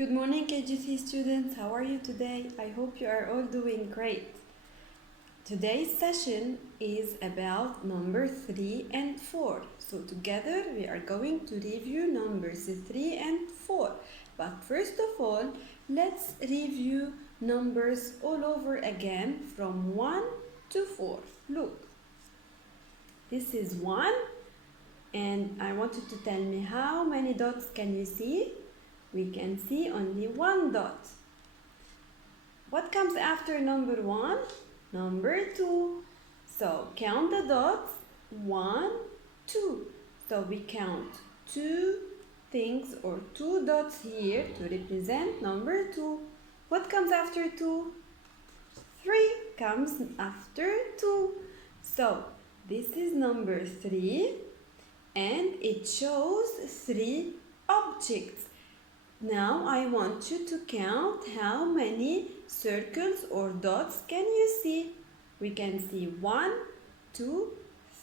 Good morning, KGC students. How are you today? I hope you are all doing great. Today's session is about number 3 and 4. So together we are going to review numbers 3 and 4. But first of all, let's review numbers all over again from 1 to 4. Look, this is 1 and I want you to tell me how many dots can you see? We can see only one dot. What comes after number 1? Number 2. So count the dots. 1, 2. So we count 2 things or 2 dots here to represent number 2. What comes after 2? 3 comes after 2. So this is number 3 and it shows 3 objects. Now I want you to count how many circles or dots can you see. We can see 1, 2,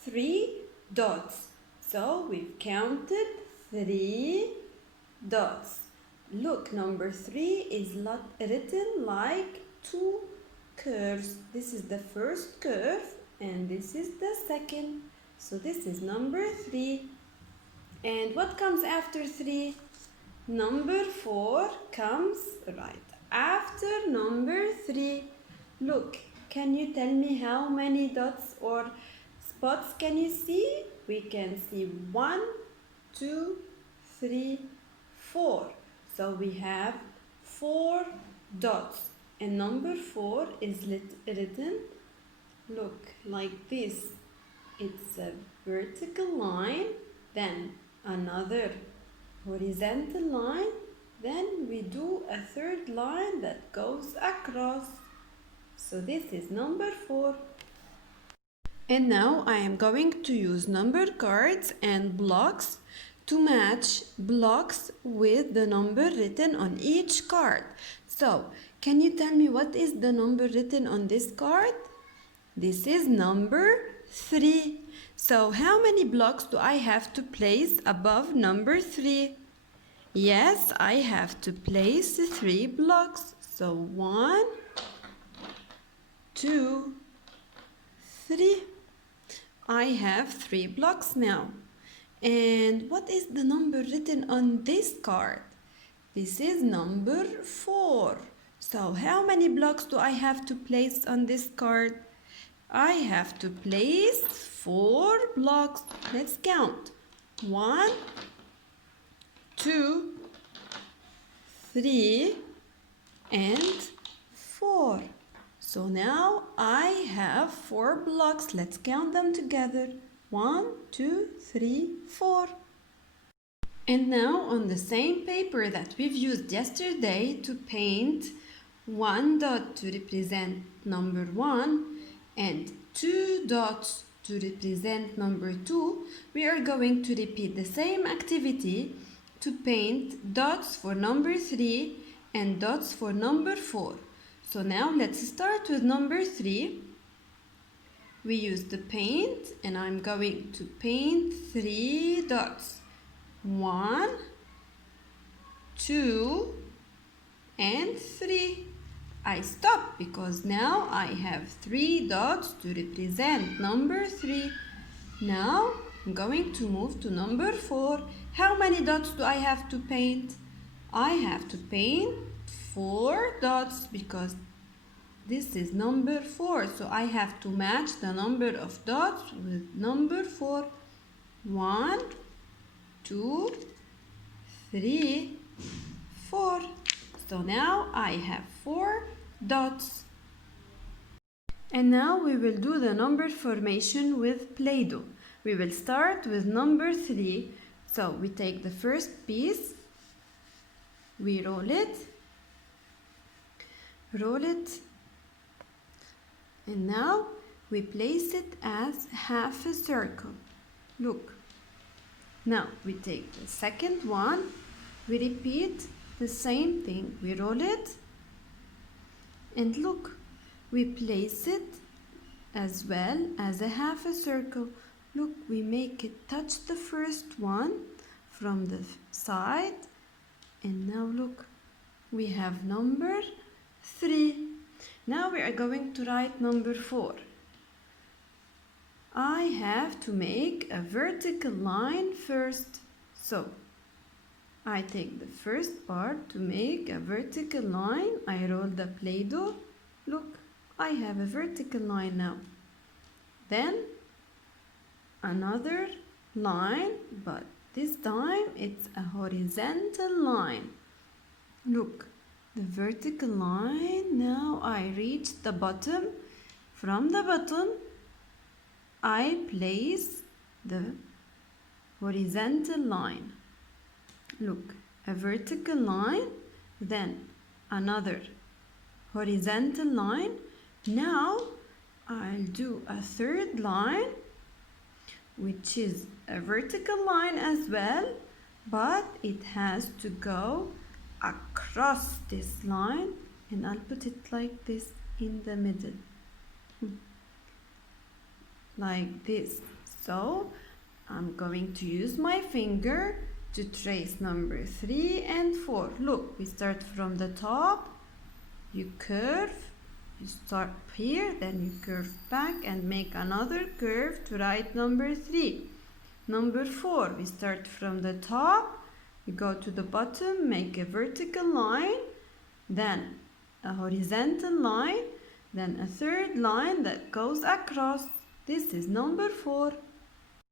3 dots. So we've counted 3 dots. Look, number 3 is written like 2 curves. This is the first curve and this is the second. So this is number 3. And what comes after 3? Number 4 comes right after number 3. Look, can you tell me how many dots or spots can you see? We can see 1, 2, 3, 4. So we have 4 dots. And number 4 is written, look, like this. It's a vertical line, then another horizontal line, then we do a third line that goes across. So this is number 4. And now I am going to use number cards and blocks to match blocks with the number written on each card. So can you tell me what is the number written on this card? This is number 3. So how many blocks do I have to place above number 3? Yes, I have to place 3 blocks. So 1, 2, 3. I have 3 blocks now. And what is the number written on this card? This is number 4. So how many blocks do I have to place on this card? I have to place 4 blocks. Let's count. 1, 2, 3, and 4. So now I have 4 blocks. Let's count them together. 1, 2, 3, 4. And now on the same paper that we've used yesterday to paint 1 dot to represent number 1 and 2 dots to represent number 2, we are going to repeat the same activity to paint dots for number 3 and dots for number 4. So now let's start with number 3. We use the paint and I'm going to paint 3 dots. 1, 2, and 3. I stop because now I have 3 dots to represent number 3. Now I'm going to move to number 4. How many dots do I have to paint? I have to paint 4 dots because this is number 4. So I have to match the number of dots with number 4. 1, 2, 3, 4. So now I have 4 dots. And now we will do the number formation with Play-Doh. We will start with number 3. So we take the first piece, we roll it, and now we place it as half a circle. Look. Now we take the second one, we repeat the same thing. We roll it, and look, we place it as well as a half a circle. Look, we make it touch the first one from the side, and now look, We have number 3. Now we are going to write number 4. I have to make a vertical line first. So, I take the first part to make a vertical line. I roll the Play-Doh. Look, I have a vertical line now. Then, another line, but this time it's a horizontal line. Look, the vertical line. Now I reach the bottom. From the bottom, I place the horizontal line. Look, a vertical line, then another horizontal line. Now I'll do a third line, which is a vertical line as well, but it has to go across this line, and I'll put it like this in the middle. Like this. So I'm going to use my finger to trace number 3 and 4. Look, we start from the top, you curve, you start here, then you curve back and make another curve to write number 3. Number 4, we start from the top, you go to the bottom, make a vertical line, then a horizontal line, then a third line that goes across. This is number 4.